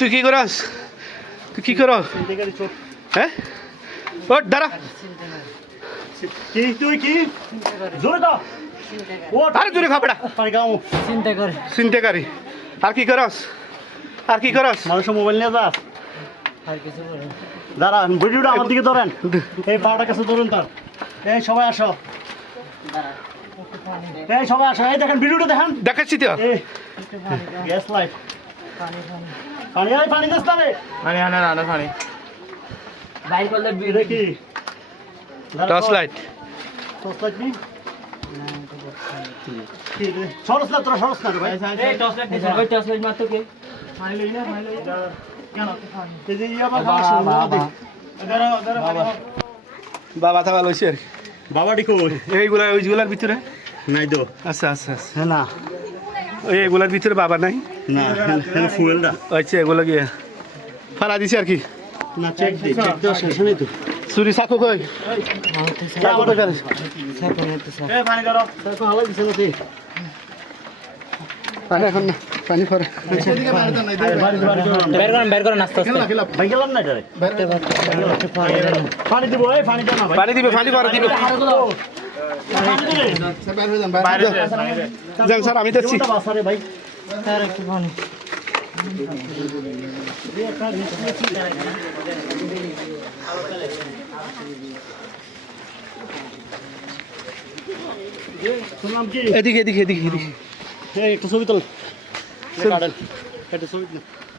তুই কি করস? তুই কি কর? হ্যাঁ ও দাঁড়া কি তুই কি জোরে দাও ও আরে জোরে খাপড়া চিন্তাকারী আর কি করস? আর কি করস? মানুষ মোবাইল নিয়ে যাস দাঁড়ান ভিডিওটা আমার দিকে ধরেন এই পাওয়াটার কাছে ধরুন তার এই সবাই আসো এই সবাই আসো এই দেখেন ভিডিওটা দেখেন দেখাচ্ছি তো গ্যাস লাইট পানি আই পানি দিস তারে পানি আনা রানা পানি বাইর করলে এটা কি টর্চ লাইট টর্চ লাইট নি সরস না তোরা সরস না রে ভাই এই টর্চ লাইট দিছ ওই টর্চ লাইট মারতো কে পানি লই না কেন এই যে ইয়া বাবা দে বাবা তা ভালো হইছে আর বাবাটি কই এইগুলা ওইগুলার ভিতরে নাই দো আচ্ছা আচ্ছা হ্যাঁ না এইগুলার ভিতরে বাবা নাই না ফুয়েলটা আচ্ছা এগুলো গিয়ে ফালা দিছে আর কি না চেক দাও শেষ নেই তো চুরি চাকু কই এই পানি দাও চাকু হালা দিছ না তুই পানি এখন না পানি পরে বের করুন আস্তে আস্তে ভাই গেলাম না রে পানি দিব এই পানি দাও না ভাই পানি দিবে পানি পরে দিবে যান স্যার আমি যাচ্ছি বাসারে ভাই স্যার একটু পানি শুনলাম কি এদিকে এদিকে এদিকে এদিকে এই একটু ছবি তোল কাটেন একটা ছবি